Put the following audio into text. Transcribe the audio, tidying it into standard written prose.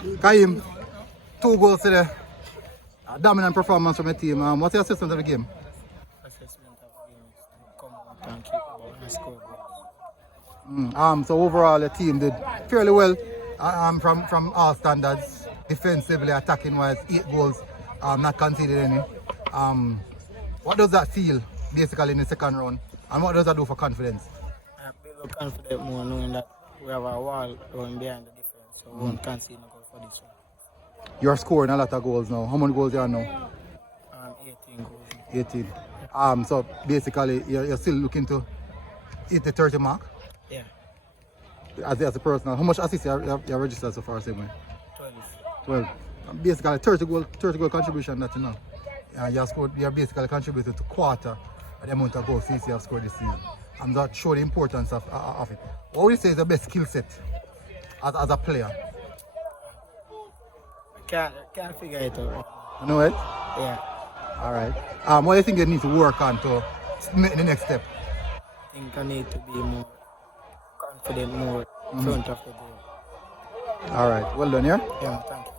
Kaheim, 2 goals today. A dominant performance from the team. What's your assessment of the game? Assessment of the game is to come out and keep the ball and score goals. So overall, the team did fairly well from all standards. Defensively, attacking wise, 8 goals, not conceded any. What does that feel basically in the second round, and what does that do for confidence? I feel confident more knowing that we have a wall going behind the defense, so we won't concede no goal for this one. You're scoring a lot of goals now. How many goals you are now? 18 goals. 18. So basically, you're still looking to hit the 30 mark? Yeah. As a personal, how much assists you have registered so far, same way? 12. 12. Basically, 30 goal contribution, that you know. You have basically contributed to quarter of the amount of goals CC have scored this season. And that shows the importance of it. What would you say is the best skill set as a player? I can't figure it out. You know it? Yeah. All right. What do you think you need to work on to make the next step? I think I need to be more confident, more in front of the goal. All right. Well done, yeah? Yeah, thank you.